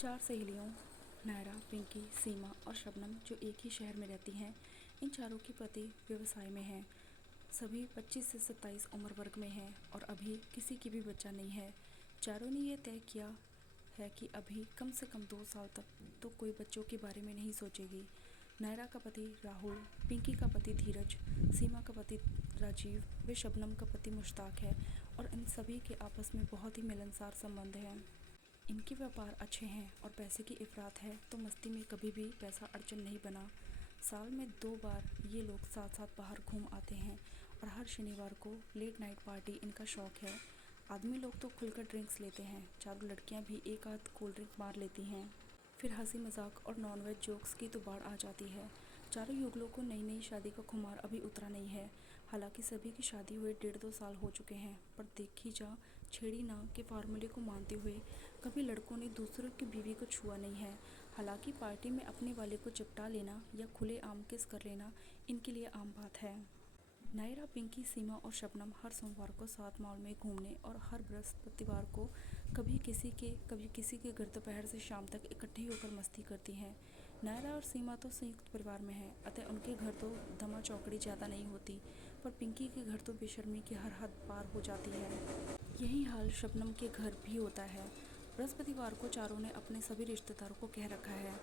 चार सहेलियों नायरा, पिंकी, सीमा और शबनम जो एक ही शहर में रहती हैं, इन चारों के पति व्यवसाय में हैं। सभी 25 से 27 उम्र वर्ग में हैं और अभी किसी की भी बच्चा नहीं है। चारों ने यह तय किया है कि अभी कम से कम 2 साल तक तो कोई बच्चों के बारे में नहीं सोचेगी। नायरा का पति राहुल, पिंकी का पति धीरज, सीमा का पति राजीव व शबनम का पति मुश्ताक है और इन सभी के आपस में बहुत ही मिलनसार संबंध हैं। इनके व्यापार अच्छे हैं और पैसे की इफ़रात है तो मस्ती में कभी भी पैसा अड़चन नहीं बना। साल में 2 बार ये लोग साथ साथ बाहर घूम आते हैं और हर शनिवार को लेट नाइट पार्टी इनका शौक है। आदमी लोग तो खुलकर ड्रिंक्स लेते हैं, चारों लड़कियां भी एक आध कोल्ड ड्रिंक मार लेती हैं। फिर हंसी मजाक और नॉनवेज जोक्स की तो बाढ़ आ जाती है। चारों युगलों को नई नई शादी का खुमार अभी उतरा नहीं है। हालांकि सभी की शादी हुए 1.5-2 साल हो चुके हैं, पर देखी जा छेड़ी ना के फार्मूले को मानते हुए कभी लड़कों ने दूसरों की बीवी को छुआ नहीं है। हालांकि पार्टी में अपने वाले को चिपटा लेना या खुले आम किस कर लेना इनके लिए आम बात है। नायरा, पिंकी, सीमा और शबनम हर सोमवार को सात मॉल में घूमने और हर बृहस्पतिवार को कभी किसी के घर दोपहर से शाम तक इकट्ठी होकर मस्ती करती हैं। नायरा और सीमा तो संयुक्त परिवार में हैं, अतः उनके घर तो धमा चौकड़ी ज़्यादा नहीं होती, पर पिंकी के घर तो बेशर्मी की हर हद पार हो जाती है। यही हाल शबनम के घर भी होता है। बृहस्पतिवार को चारों ने अपने सभी रिश्तेदारों को कह रखा है,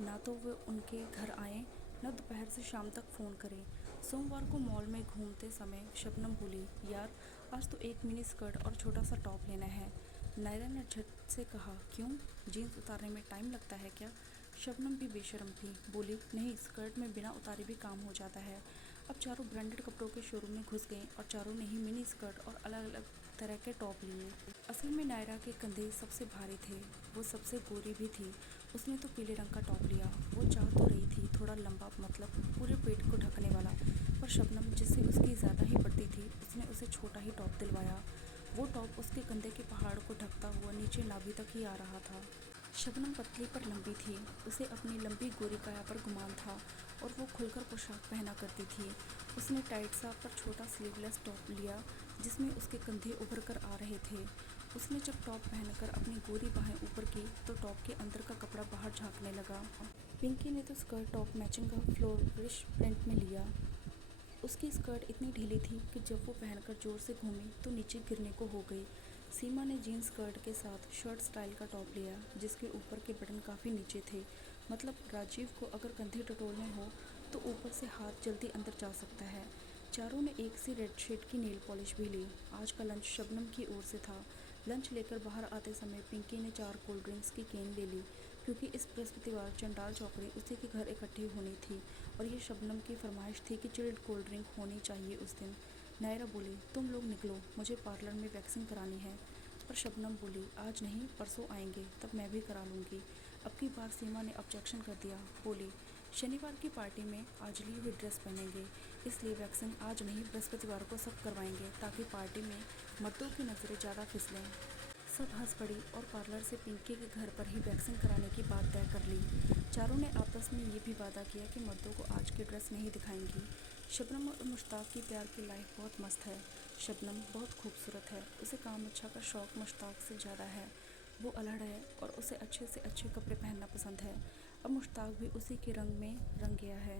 ना तो वे उनके घर आएँ न दोपहर से शाम तक फ़ोन करें। सोमवार को मॉल में घूमते समय शबनम बोली, यार आज तो एक मिनी स्कर्ट और छोटा सा टॉप लेना है। नायरा ने झट से कहा, क्यों, जीन्स उतारने में टाइम लगता है क्या? शबनम भी बेशर्म थी, बोली, नहीं, स्कर्ट में बिना उतारे भी काम हो जाता है। अब चारों ब्रांडेड कपड़ों के शोरूम में घुस गईं और चारों ने ही मिनी स्कर्ट और अलग अलग तरह के टॉप लिए। असल में नायरा के कंधे सबसे भारी थे, वो सबसे गोरी भी थी। उसने तो पीले रंग का टॉप लिया। वो चाह तो रही थी थोड़ा लंबा, मतलब पूरे पेट को ढकने वाला, पर शबनम जिससे उसकी ज़्यादा ही बढ़ती थी, उसने उसे छोटा ही टॉप दिलवाया। वो टॉप उसके कंधे के पहाड़ को ढकता हुआ नीचे नाभि तक ही आ रहा था। शबनम पतली पर लंबी थी, उसे अपनी लंबी गोरी काया पर गुमान था और वो खुलकर पोशाक पहना करती थी। उसने टाइट सा पर छोटा स्लीवलेस टॉप लिया जिसमें उसके कंधे उभर कर आ रहे थे। उसने जब टॉप पहनकर अपनी गोरी बाहें ऊपर की तो टॉप के अंदर का कपड़ा बाहर झांकने लगा। पिंकी ने तो स्कर्ट टॉप मैचिंग का फ्लोरिश प्रिंट में लिया। उसकी स्कर्ट इतनी ढीली थी कि जब वो पहनकर जोर से घूमी तो नीचे गिरने को हो गई। सीमा ने जीन्स स्कर्ट के साथ शर्ट स्टाइल का टॉप लिया जिसके ऊपर के बटन काफ़ी नीचे थे, मतलब राजीव को अगर कंधे टटोलने हो तो ऊपर से हाथ जल्दी अंदर जा सकता है। चारों ने एक सी रेड शेड की नेल पॉलिश भी ली। आज का लंच शबनम की ओर से था। लंच लेकर बाहर आते समय पिंकी ने 4 कोल्ड ड्रिंक्स की केन ले ली, क्योंकि इस बृहस्पतिवार चंडाल चौकड़ी उसी के घर इकट्ठी होनी थी और ये शबनम की फरमाइश थी कि चिल्ड कोल्ड ड्रिंक होनी चाहिए उस दिन। नायरा बोली, तुम लोग निकलो, मुझे पार्लर में वैक्सिंग करानी है। पर शबनम बोली, आज नहीं, परसों आएंगे तब मैं भी करा लूँगी। अब की बार सीमा ने ऑब्जेक्शन कर दिया, बोली, शनिवार की पार्टी में आज ली हुई ड्रेस पहनेंगे, इसलिए वैक्सिंग आज नहीं बृहस्पतिवार को सब करवाएंगे ताकि पार्टी में मर्दों की नज़रें ज़्यादा फिसलें। सब हंस पड़ी और पार्लर से पिंकी के घर पर ही वैक्सिंग कराने की बात तय कर ली। चारों ने आपस में ये भी वादा किया कि मर्दों को आज की ड्रेस नहीं दिखाएंगी। शबनम और मुश्ताक की प्यार की लाइफ बहुत मस्त है। शबनम बहुत खूबसूरत है, उसे काम अच्छा का शौक मुश्ताक से ज़्यादा है। वो अल्हड़ है और उसे अच्छे से अच्छे कपड़े पहनना पसंद है। अब मुश्ताक भी उसी के रंग में रंग गया है।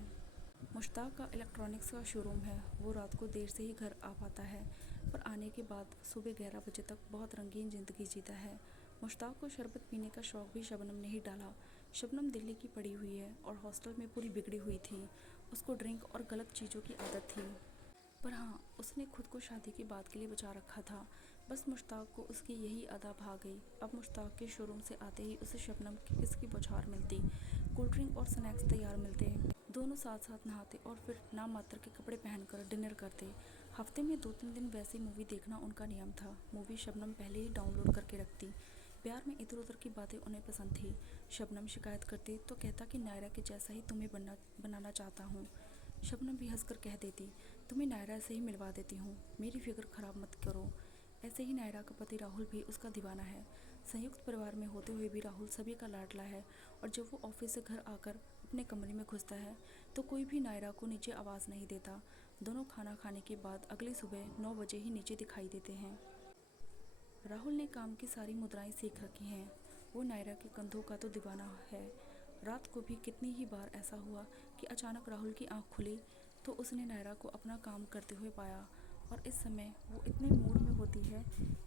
मुश्ताक का इलेक्ट्रॉनिक्स का शोरूम है। वो रात को देर से ही घर आ पाता है, पर आने के बाद सुबह 11 बजे तक बहुत रंगीन ज़िंदगी जीता है। मुश्ताक को शरबत पीने का शौक़ भी शबनम ने ही डाला। शबनम दिल्ली की पड़ी हुई है और हॉस्टल में पूरी बिगड़ी हुई थी। उसको ड्रिंक और गलत चीज़ों की आदत थी, पर हाँ, उसने खुद को शादी की बात के लिए बचा रखा था। बस मुश्ताक को उसकी यही अदा भा गई। अब मुश्ताक के शोरूम से आते ही उसे शबनम की किसकी बौछार मिलती, कोल्ड ड्रिंक और स्नैक्स तैयार मिलते। दोनों साथ साथ नहाते और फिर नाम मात्र के कपड़े पहनकर डिनर करते। हफ्ते में 2-3 दिन वैसी मूवी देखना उनका नियम था। मूवी शबनम पहले ही डाउनलोड करके रखती। प्यार में इधर उधर की बातें उन्हें पसंद थी। शबनम शिकायत करती तो कहता कि नायरा के जैसा ही तुम्हें बनाना चाहता हूँ। शबनम भी हंसकर कह देती, तुम्हें नायरा से ही मिलवा देती हूँ, मेरी फिक्र खराब मत करो। ऐसे ही नायरा का पति राहुल भी उसका दीवाना है। संयुक्त परिवार में होते हुए भी राहुल सभी का लाडला है और जब वो ऑफिस से घर आकर अपने कमरे में घुसता है तो कोई भी नायरा को नीचे आवाज़ नहीं देता। दोनों खाना खाने के बाद अगली सुबह 9 बजे ही नीचे दिखाई देते हैं। राहुल ने काम की सारी मुद्राएं सीख रखी हैं। वो नायरा के कंधों का तो दीवाना है। रात को भी कितनी ही बार ऐसा हुआ कि अचानक राहुल की आंख खुली तो उसने नायरा को अपना काम करते हुए पाया, और इस समय वो इतने मूड में होती है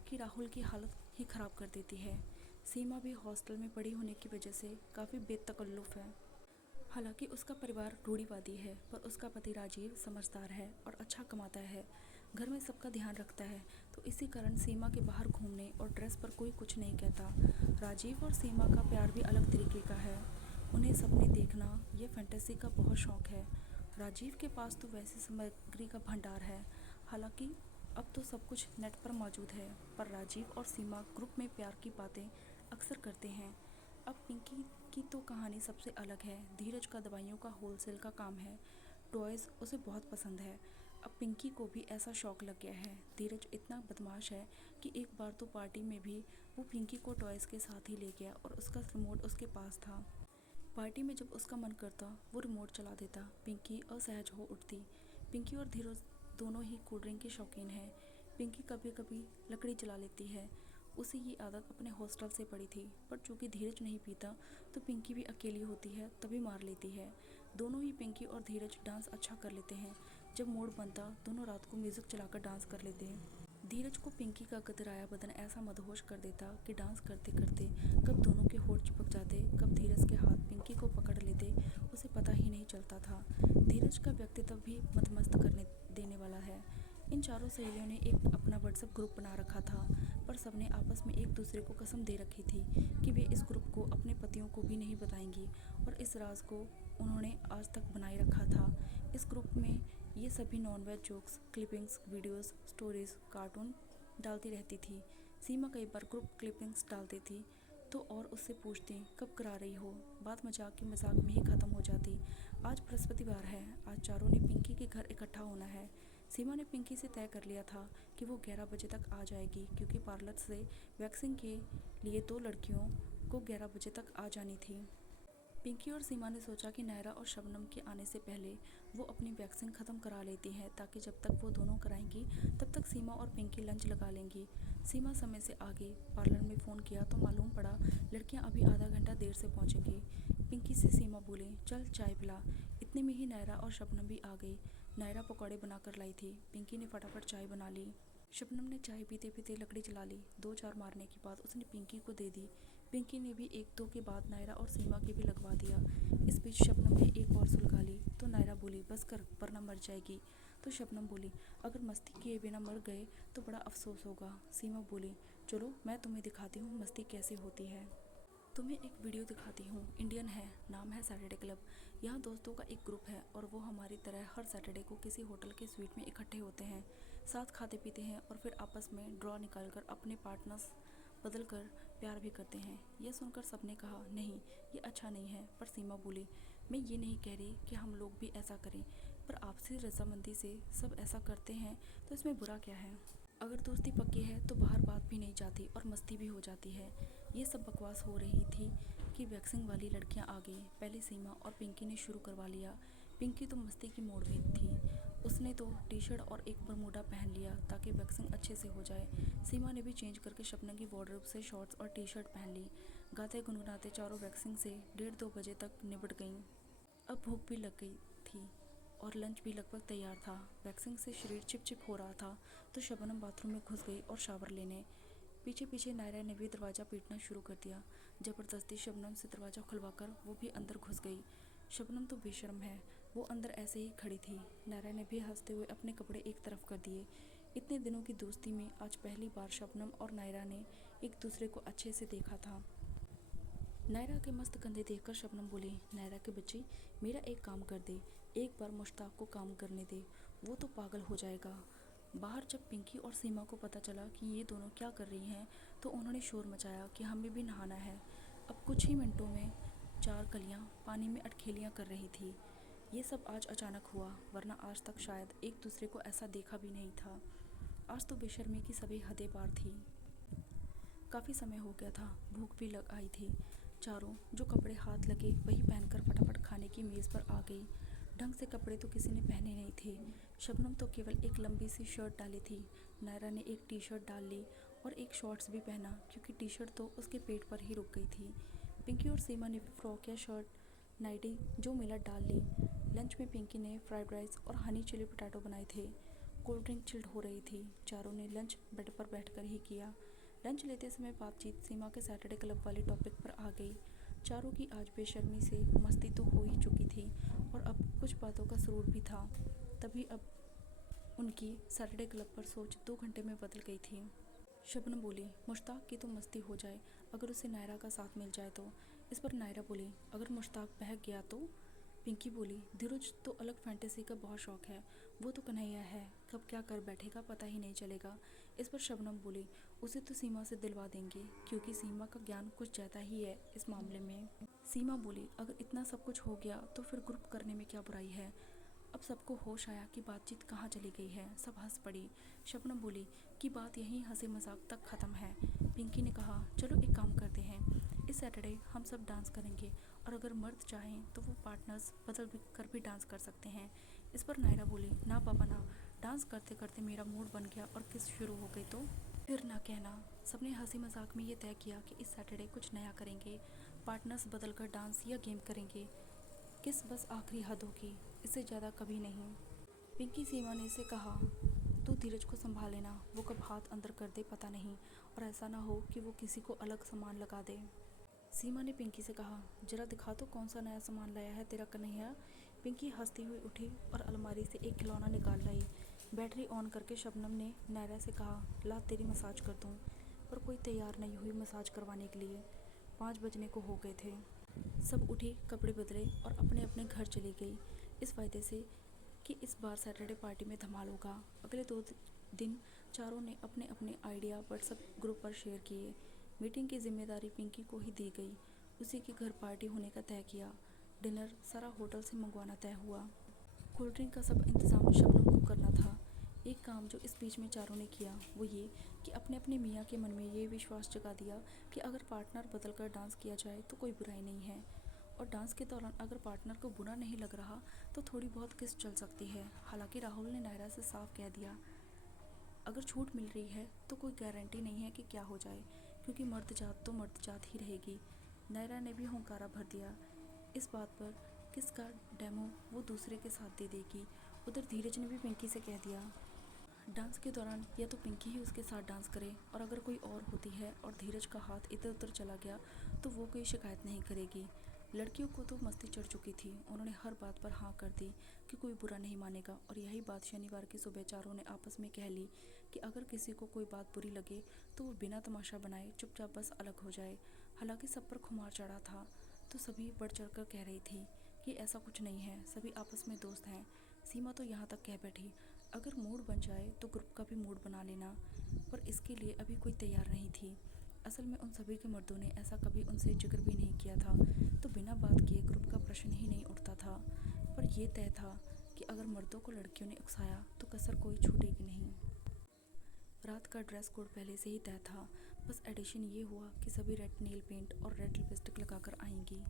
कि राहुल की हालत ही ख़राब कर देती है। सीमा भी हॉस्टल में पड़ी होने की वजह से काफ़ी बेतकल्लुफ़ है। हालांकि उसका परिवार रूढ़िवादी है, पर उसका पति राजीव समझदार है और अच्छा कमाता है, घर में सबका ध्यान रखता है, तो इसी कारण सीमा के बाहर घूमने और ड्रेस पर कोई कुछ नहीं कहता। राजीव और सीमा का प्यार भी अलग तरीके का है। उन्हें सपने देखना या फैंटेसी का बहुत शौक है। राजीव के पास तो वैसी सामग्री का भंडार है। हालांकि अब तो सब कुछ नेट पर मौजूद है, पर राजीव और सीमा ग्रुप में प्यार की बातें अक्सर करते हैं। अब पिंकी की तो कहानी सबसे अलग है। धीरज का दवाइयों का होलसेल का काम है। टॉयज़ उसे बहुत पसंद है। अब पिंकी को भी ऐसा शौक लग गया है। धीरज इतना बदमाश है कि एक बार तो पार्टी में भी वो पिंकी को टॉयज़ के साथ ही ले गया और उसका रिमोट उसके पास था। पार्टी में जब उसका मन करता वो रिमोट चला देता। पिंकी असहज हो उठती। पिंकी और धीरज दोनों ही कोल्ड ड्रिंक के शौकीन हैं। पिंकी कभी कभी लकड़ी जला लेती है। उसे ये आदत अपने हॉस्टल से पड़ी थी, पर चूंकि धीरज नहीं पीता तो पिंकी भी अकेली होती है तभी मार लेती है। दोनों ही पिंकी और धीरज डांस अच्छा कर लेते हैं। जब मूड बनता दोनों रात को म्यूजिक चलाकर डांस कर लेते हैं। धीरज को पिंकी का गदराया बदन ऐसा मदहोश कर देता कि डांस करते करते कब दोनों के होठ चिपक जाते, कब धीरज के हाथ पिंकी को पकड़ लेते, उसे पता ही नहीं चलता था। धीरज का व्यक्तित्व भी मतमस्त करने देने वाला है। इन चारों सहेलियों ने एक अपना व्हाट्सएप ग्रुप बना रखा था, पर सबने आपस में एक दूसरे को कसम दे रखी थी कि वे इस ग्रुप को अपने पतियों को भी नहीं बताएंगी, और इस राज को उन्होंने आज तक बनाए रखा था। इस ग्रुप में ये सभी non veg jokes, clippings, videos, stories, cartoon डालती रहती थी। सीमा कई बार ग्रुप क्लिपिंग्स डालती थी तो और उससे पूछती कब करा रही हो। बात मजाक के मजाक में ही ख़त्म हो जाती। आज बृहस्पतिवार है, आज चारों ने पिंकी के घर इकट्ठा होना है। सीमा ने पिंकी से तय कर लिया था कि वो 11 बजे तक आ जाएगी, क्योंकि पार्लर से वैक्सिंग के लिए 2 लड़कियों को 11 बजे तक आ जानी थी। पिंकी और सीमा ने सोचा कि नायरा और शबनम के आने से पहले वो अपनी वैक्सिंग ख़त्म करा लेती हैं, ताकि जब तक वो दोनों कराएंगी तब तक सीमा और पिंकी लंच लगा लेंगी। सीमा समय से आगे पार्लर में फ़ोन किया तो मालूम पड़ा लड़कियां अभी आधा घंटा देर से पहुंचेंगी। पिंकी से सीमा बोली चल चाय पिला। इतने में ही नायरा और शबनम भी आ गई। नायरा पकौड़े बनाकर लाई थी। पिंकी ने फटाफट चाय बना ली। शबनम ने चाय पीते पीते लकड़ी जला ली। 2-4 मारने के बाद उसने पिंकी को दे दी। पिंकी ने भी 1-2 के बाद नायरा और सीमा के भी लगवा दिया। इस बीच शबनम ने एक और सुलगा ली तो नायरा बोली बस कर वरना मर जाएगी। तो शबनम बोली अगर मस्ती किए बिना मर गए तो बड़ा अफसोस होगा। सीमा बोली चलो मैं तुम्हें दिखाती हूँ मस्ती कैसे होती है। तुम्हें एक वीडियो दिखाती हूँ, इंडियन है, नाम है सैटरडे क्लब। यहाँ दोस्तों का एक ग्रुप है और वो हमारी तरह हर सैटरडे को किसी होटल के स्वीट में इकट्ठे होते हैं, साथ खाते पीते हैं और फिर आपस में ड्रॉ निकाल कर अपने पार्टनर्स बदल कर प्यार भी करते हैं। यह सुनकर सबने कहा नहीं ये अच्छा नहीं है, पर सीमा बोली मैं ये नहीं कह रही कि हम लोग भी ऐसा करें, पर आपसी रजामंदी से सब ऐसा करते हैं तो इसमें बुरा क्या है। अगर दोस्ती पक्की है तो बाहर बात भी नहीं जाती और मस्ती भी हो जाती है। ये सब बकवास हो रही थी कि वैक्सिंग वाली लड़कियां आ गई। पहले सीमा और पिंकी ने शुरू करवा लिया। पिंकी तो मस्ती की मोड़ में थी। उसने तो टी शर्ट और एक बरमूडा पहन लिया ताकि वैक्सिंग अच्छे से हो जाए। सीमा ने भी चेंज करके शबनम की वार्डरोब से शॉर्ट्स और टी शर्ट पहन ली। गाते गुनगुनाते चारों वैक्सिंग से 1:30-2 बजे तक निबट गईं। अब भूख भी लग गई थी और लंच भी लगभग तैयार था। वैक्सिंग से शरीर चिप हो रहा था तो शबनम बाथरूम में घुस गई और शावर लेने। पीछे पीछे नायरा ने भी दरवाज़ा पीटना शुरू कर दिया। ज़बरदस्ती शबनम से दरवाज़ा खुलवाकर वो भी अंदर घुस गई। शबनम तो बेशर्म है, वो अंदर ऐसे ही खड़ी थी। नायरा ने भी हंसते हुए अपने कपड़े एक तरफ कर दिए। इतने दिनों की दोस्ती में आज पहली बार शबनम और नायरा ने एक दूसरे को अच्छे से देखा था। नायरा के मस्त कंधे देखकर शबनम बोली नायरा के बच्ची मेरा एक काम कर दे, एक बार मुश्ताक को काम करने दे, वो तो पागल हो जाएगा। बाहर जब पिंकी और सीमा को पता चला कि ये दोनों क्या कर रही हैं तो उन्होंने शोर मचाया कि हमें भी नहाना है। अब कुछ ही मिनटों में 4 कलियां पानी में अटखेलियां कर रही थी। ये सब आज अचानक हुआ, वरना आज तक शायद एक दूसरे को ऐसा देखा भी नहीं था। आज तो बेशर्मी की सभी हदें पार थी। काफ़ी समय हो गया था, भूख भी लग आई थी। चारों जो कपड़े हाथ लगे वही पहनकर फटाफट खाने की मेज़ पर आ गई। ढंग से कपड़े तो किसी ने पहने नहीं थे। शबनम तो केवल एक लंबी सी शर्ट डाली थी। नायरा ने एक टी शर्ट डाल ली और एक शॉर्ट्स भी पहना क्योंकि टी शर्ट तो उसके पेट पर ही रुक गई थी। पिंकी और सीमा ने भी फ्रॉक या शर्ट नाइटी जो मिला डाल ली। लंच में पिंकी ने फ्राइड राइस और हनी चिली पोटैटो बनाए थे। कोल्ड ड्रिंक चिल्ड हो रही थी। चारों ने लंच बेड पर बैठकर ही किया। लंच लेते समय बातचीत सीमा के सैटरडे क्लब वाले टॉपिक पर आ गई। चारों की आज बेशर्मी से मस्ती तो हो ही चुकी थी और अब कुछ बातों का सुरूर भी था। तभी अब उनकी सैटरडे क्लब पर सोच 2 घंटे में बदल गई थी। शबनम बोली, मुश्ताक की तो मस्ती हो जाए अगर उसे नायरा का साथ मिल जाए तो। इस पर नायरा बोली, अगर मुश्ताक बहक गया तो। पिंकी बोली, धीरज तो अलग फैंटेसी का बहुत शौक है, वो तो कन्हैया है, कब क्या कर बैठेगा पता ही नहीं चलेगा। इस पर शबनम बोली, उसे तो सीमा से दिलवा देंगे क्योंकि सीमा का ज्ञान कुछ ज़्यादा ही है इस मामले में। सीमा बोली, अगर इतना सब कुछ हो गया तो फिर ग्रुप करने में क्या बुराई है। अब सबको होश आया कि बातचीत कहाँ चली गई है। सब हंस पड़ी। शबनम बोली कि बात यहीं हंसी मजाक तक ख़त्म है। पिंकी ने कहा, चलो एक काम करते हैं, इस सैटरडे हम सब डांस करेंगे और अगर मर्द चाहें तो वो पार्टनर्स बदल कर भी डांस कर सकते हैं। इस पर नायरा बोली, ना पापा ना, डांस करते करते मेरा मूड बन गया और किस शुरू हो गई तो फिर ना कहना। सबने हंसी मजाक में ये तय किया कि इस सैटरडे कुछ नया करेंगे, पार्टनर्स बदल कर डांस या गेम करेंगे। किस बस आखिरी हद होगी, इससे ज़्यादा कभी नहीं। पिंकी सीमा ने से कहा, तू धीरज को संभाल लेना, वो कब हाथ अंदर कर दे पता नहीं, और ऐसा ना हो कि वो किसी को अलग सामान लगा दे। सीमा ने पिंकी से कहा, जरा दिखा तो कौन सा नया सामान लाया है तेरा कन्हैया। पिंकी हंसती हुई उठी और अलमारी से एक खिलौना निकाल लाई। बैटरी ऑन करके शबनम ने नायरा से कहा, ला तेरी मसाज कर दूँ। पर कोई तैयार नहीं हुई मसाज करवाने के लिए। 5 बजने को हो गए थे। सब उठी, कपड़े बदले और अपने अपने घर चली गई, इस फायदे से कि इस बार सैटरडे पार्टी में धमाल होगा। अगले 2 दिन चारों ने अपने अपने आइडिया व्हाट्सएप ग्रुप पर शेयर किए। मीटिंग की जिम्मेदारी पिंकी को ही दी गई। उसी के घर पार्टी होने का तय किया। डिनर सारा होटल से मंगवाना तय हुआ। कोल्ड ड्रिंक का सब इंतज़ाम शबनम को करना था। एक काम जो इस बीच में चारों ने किया वो ये कि अपने अपने मियाँ के मन में ये विश्वास जगा दिया कि अगर पार्टनर बदल कर डांस किया जाए तो कोई बुराई नहीं है, और डांस के दौरान अगर पार्टनर को बुरा नहीं लग रहा तो थोड़ी बहुत किस चल सकती है। हालांकि राहुल ने नायरा से साफ कह दिया, अगर छूट मिल रही है तो कोई गारंटी नहीं है कि क्या हो जाए, क्योंकि मर्द जात तो मर्द जात ही रहेगी। नायरा ने भी हुंकारा भर दिया इस बात पर किसका डेमो वो दूसरे के साथ दे देगी। उधर धीरज ने भी पिंकी से कह दिया, डांस के दौरान या तो पिंकी ही उसके साथ डांस करे, और अगर कोई और होती है और धीरज का हाथ इधर उधर चला गया तो वो कोई शिकायत नहीं करेगी। लड़कियों को तो मस्ती चढ़ चुकी थी, उन्होंने हर बात पर हाँ कर दी कि कोई बुरा नहीं मानेगा, और यही बात शनिवार की सुबह चारों ने आपस में कह ली कि अगर किसी को कोई बात बुरी लगे तो वो बिना तमाशा बनाए चुपचाप बस अलग हो जाए। हालांकि सब पर खुमार चढ़ा था तो सभी बढ़ चढ़ कर कह रही थी कि ऐसा कुछ नहीं है, सभी आपस में दोस्त हैं। सीमा तो यहाँ तक कह बैठी, अगर मूड बन जाए तो ग्रुप का भी मूड बना लेना, पर इसके लिए अभी कोई तैयार नहीं थी। असल में उन सभी के मर्दों ने ऐसा कभी उनसे जिक्र भी नहीं किया था, तो बिना बात किए ग्रुप का प्रश्न ही नहीं उठता था। पर यह तय था कि अगर मर्दों को लड़कियों ने उकसाया तो कसर कोई छूटेगी नहीं। रात का ड्रेस कोड पहले से ही तय था, बस एडिशन ये हुआ कि सभी रेड नेल पेंट और रेड लिपस्टिक लगाकर आएंगी।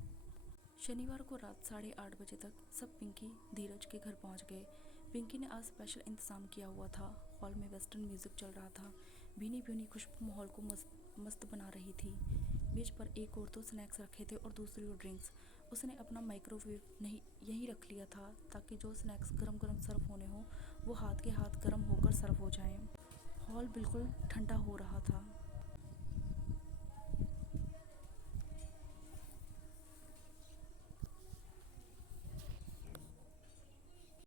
शनिवार को रात 8:30 बजे तक सब पिंकी धीरज के घर पहुंच गए। पिंकी ने आज स्पेशल इंतजाम किया हुआ था। हॉल में वेस्टर्न म्यूजिक चल रहा था। भीनी भीनी खुशबू माहौल को मस्त बना रही थी। मेज पर एक और तो स्नैक्स रखे थे और दूसरी ओर ड्रिंक्स। उसने अपना माइक्रोवेव नहीं यहीं रख लिया था ताकि जो स्नैक्स गरम गरम सर्व होने हो वो हाथ के हाथ गर्म होकर सर्व हो जाएं। हॉल बिल्कुल ठंडा हो रहा था।